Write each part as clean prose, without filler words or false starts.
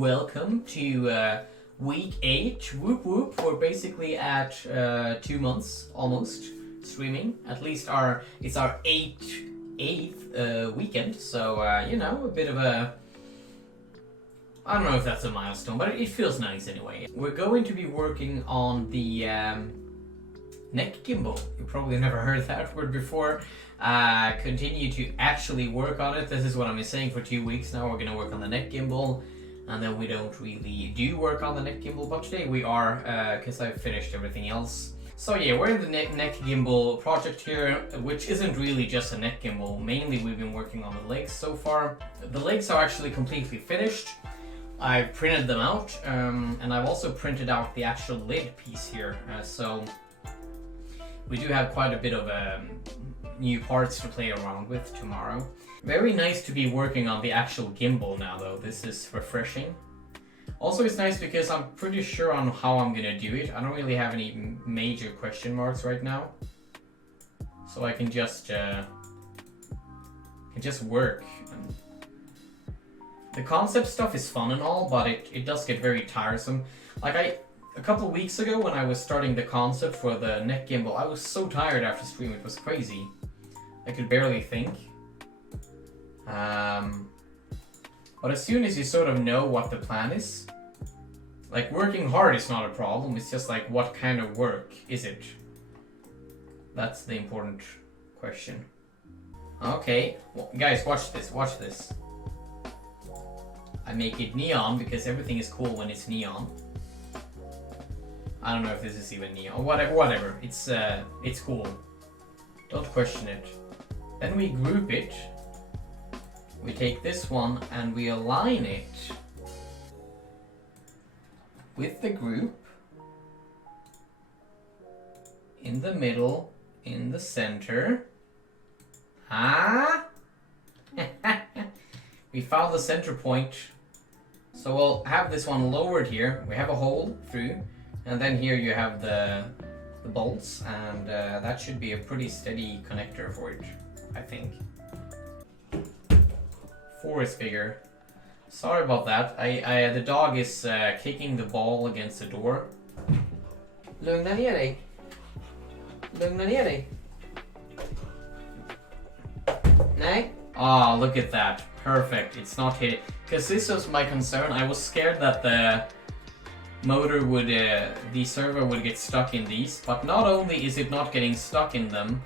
welcome to week 8. Whoop whoop. We're basically at 2 months almost streaming. At least it's our eighth weekend. So you know, a bit of a, I don't know if that's a milestone, but it feels nice anyway. We're going to be working on the neck gimbal. You probably never heard that word before. Continue to actually work on it. This is what I've been saying for 2 weeks now. We're going to work on the neck gimbal, and then we don't really do work on the neck gimbal, but today we are, because I've finished everything else. So yeah, we're in the neck gimbal project here, which isn't really just a neck gimbal. Mainly we've been working on the legs so far. The legs are actually completely finished. I've printed them out, and I've also printed out the actual lid piece here. So we do have quite a bit of new parts to play around with tomorrow. Very nice to be working on the actual gimbal now though. This is refreshing. Also, it's nice because I'm pretty sure on how I'm gonna do it. I don't really have any major question marks right now. So I can just work. The concept stuff is fun and all, but it does get very tiresome. Like a couple of weeks ago when I was starting the concept for the neck gimbal, I was so tired after stream, it was crazy. I could barely think. But as soon as you sort of know what the plan is, like working hard is not a problem, it's just like what kind of work is it? That's the important question. Okay, well, guys, watch this. I make it neon because everything is cool when it's neon. I don't know if this is even neon. Whatever. It's cool. Don't question it. Then we group it. We take this one and we align it with the group in the middle, in the center. We found the center point. So we'll have this one lowered here. We have a hole through, and then here you have the bolts, and that should be a pretty steady connector for it, I think. 4 is bigger. Sorry about that. The dog is kicking the ball against the door. Lugna ner dig. Lugna ner dig. Nej. Oh, look at that. Perfect. It's not hitting. Because this was my concern. I was scared that the motor would, the servo would get stuck in these. But not only is it not getting stuck in them,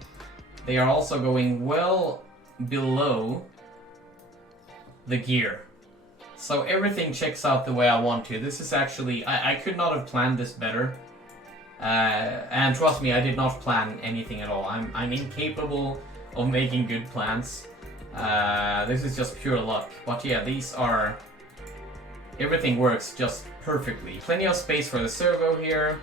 they are also going well below the gear. So everything checks out the way I want to. This is actually, I could not have planned this better. And trust me, I did not plan anything at all. I'm incapable of making good plans. This is just pure luck. But yeah, everything works just perfectly. Plenty of space for the servo here.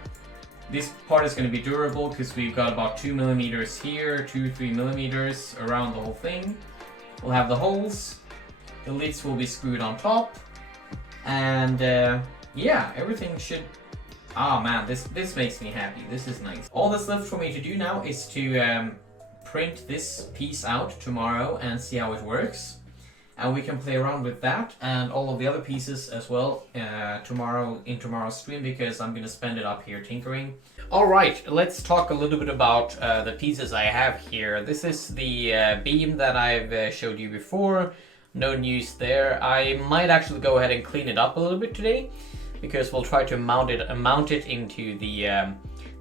This part is going to be durable because we've got about 2 millimeters here, 2-3 millimeters around the whole thing. We'll have the holes. The lids will be screwed on top. And yeah, everything should... Ah man, this makes me happy. This is nice. All that's left for me to do now is to print this piece out tomorrow and see how it works. And we can play around with that and all of the other pieces as well tomorrow in tomorrow's stream, because I'm going to spend it up here tinkering. Alright, let's talk a little bit about the pieces I have here. This is the beam that I've showed you before. No news there. I might actually go ahead and clean it up a little bit today, because we'll try to mount it into the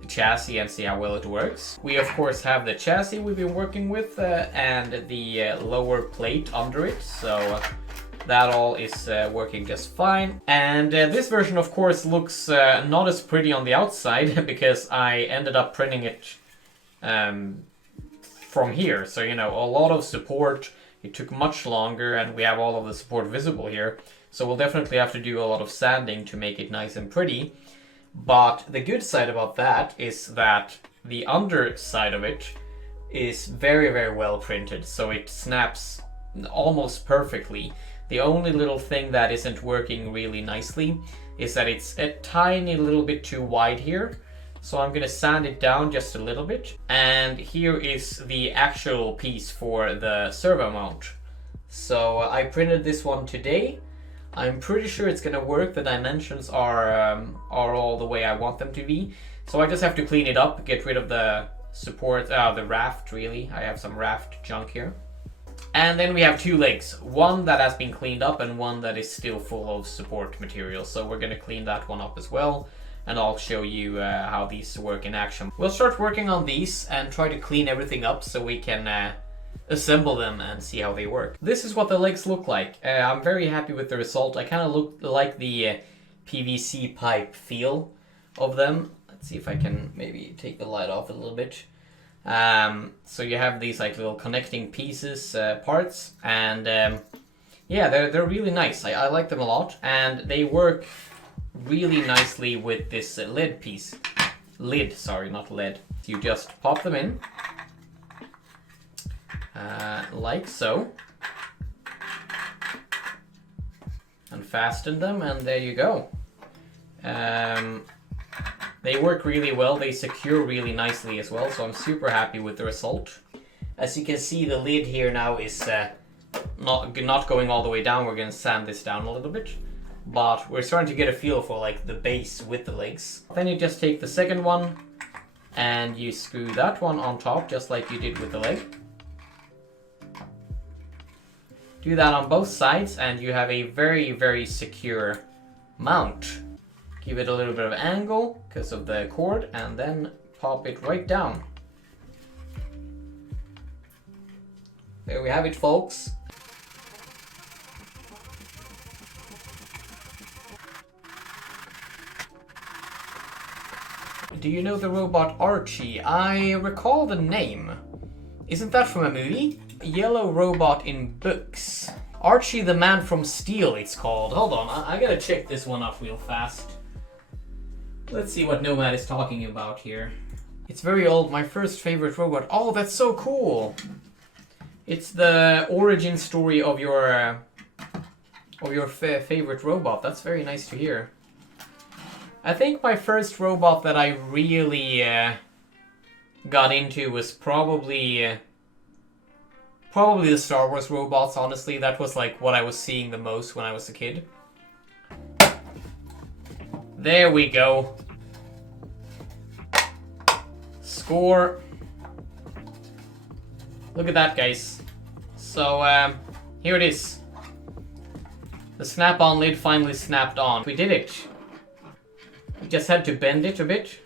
chassis and see how well it works. We of course have the chassis we've been working with and the lower plate under it, so that all is working just fine. And this version of course looks not as pretty on the outside because I ended up printing it from here, so you know, a lot of support. It took much longer, and we have all of the support visible here. So we'll definitely have to do a lot of sanding to make it nice and pretty. But the good side about that is that the underside of it is very, very well printed. So it snaps almost perfectly. The only little thing that isn't working really nicely is that it's a tiny little bit too wide here. So I'm going to sand it down just a little bit. And here is the actual piece for the servo mount. So I printed this one today. I'm pretty sure it's gonna work. The dimensions are all the way I want them to be. So I just have to clean it up, get rid of the support, the raft really. I have some raft junk here. And then we have two legs, one that has been cleaned up and one that is still full of support material. So we're gonna clean that one up as well, and I'll show you how these work in action. We'll start working on these and try to clean everything up so we can assemble them and see how they work. This is what the legs look like. I'm very happy with the result. I kind of look like the PVC pipe feel of them. Let's see if I can maybe take the light off a little bit. So you have these like little connecting pieces, parts, and yeah, they're really nice. I like them a lot, and they work really nicely with this lid piece. Lid, sorry, not lead. You just pop them in. Like so, and fasten them, and there you go. They work really well, they secure really nicely as well, so I'm super happy with the result. As you can see, the lid here now is not going all the way down. We're going to sand this down a little bit, but we're starting to get a feel for like the base with the legs. Then you just take the second one and you screw that one on top, just like you did with the leg. Do that on both sides and you have a very, very secure mount. Give it a little bit of angle because of the cord, and then pop it right down. There we have it, folks. Do you know the robot Archie? I recall the name. Isn't that from a movie? A yellow robot in books. Archie the Man from Steel, it's called. Hold on, I gotta check this one up real fast. Let's see what Nomad is talking about here. It's very old, my first favorite robot. Oh, that's so cool! It's the origin story of your favorite robot. That's very nice to hear. I think my first robot that I really got into was probably the Star Wars robots, honestly. That was like what I was seeing the most when I was a kid. There we go. Score. Look at that, guys. So, here it is. The snap-on lid finally snapped on. We did it. We just had to bend it a bit.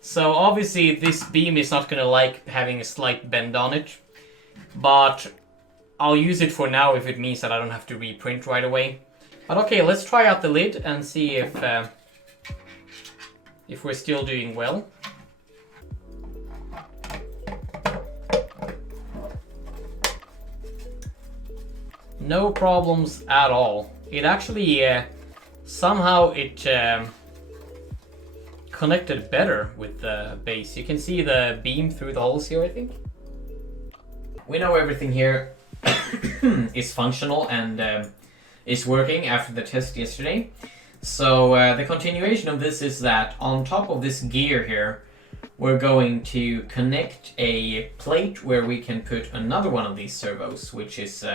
So, obviously, this beam is not gonna like having a slight bend on it. But I'll use it for now if it means that I don't have to reprint right away. But okay, let's try out the lid and see if we're still doing well. No problems at all. It actually somehow it connected better with the base. You can see the beam through the holes here, I think. We know everything here is functional and is working after the test yesterday. So the continuation of this is that on top of this gear here, we're going to connect a plate where we can put another one of these servos, which is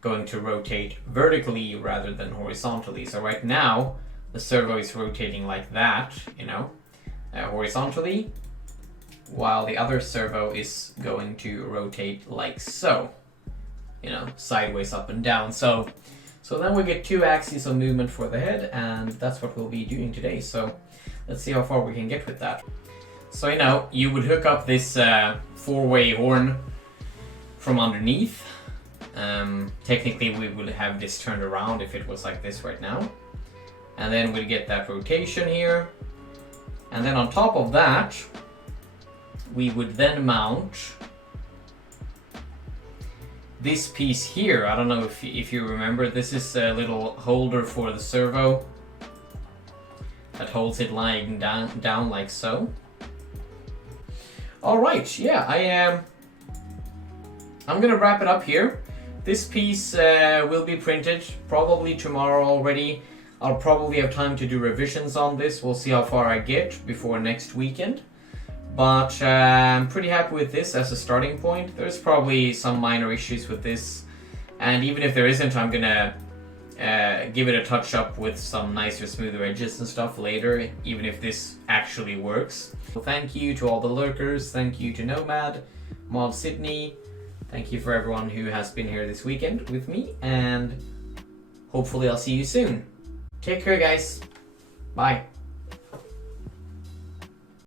going to rotate vertically rather than horizontally. So right now, the servo is rotating like that, you know, horizontally, while the other servo is going to rotate like so, you know, sideways up and down. So then we get two axes of movement for the head, and that's what we'll be doing today. So let's see how far we can get with that. So, you know, you would hook up this four-way horn from underneath. Technically, we would have this turned around if it was like this right now. And then we'll get that rotation here. And then on top of that, we would then mount this piece here. I don't know if you remember, this is a little holder for the servo that holds it lying down like so. Alright, yeah, I'm gonna wrap it up here. This piece will be printed probably tomorrow already. I'll probably have time to do revisions on this. We'll see how far I get before next weekend. But I'm pretty happy with this as a starting point. There's probably some minor issues with this. And even if there isn't, I'm gonna give it a touch up with some nicer, smoother edges and stuff later, even if this actually works. Well, thank you to all the lurkers, thank you to Nomad, Mod Sydney, thank you for everyone who has been here this weekend with me, and hopefully I'll see you soon. Take care, guys. Bye.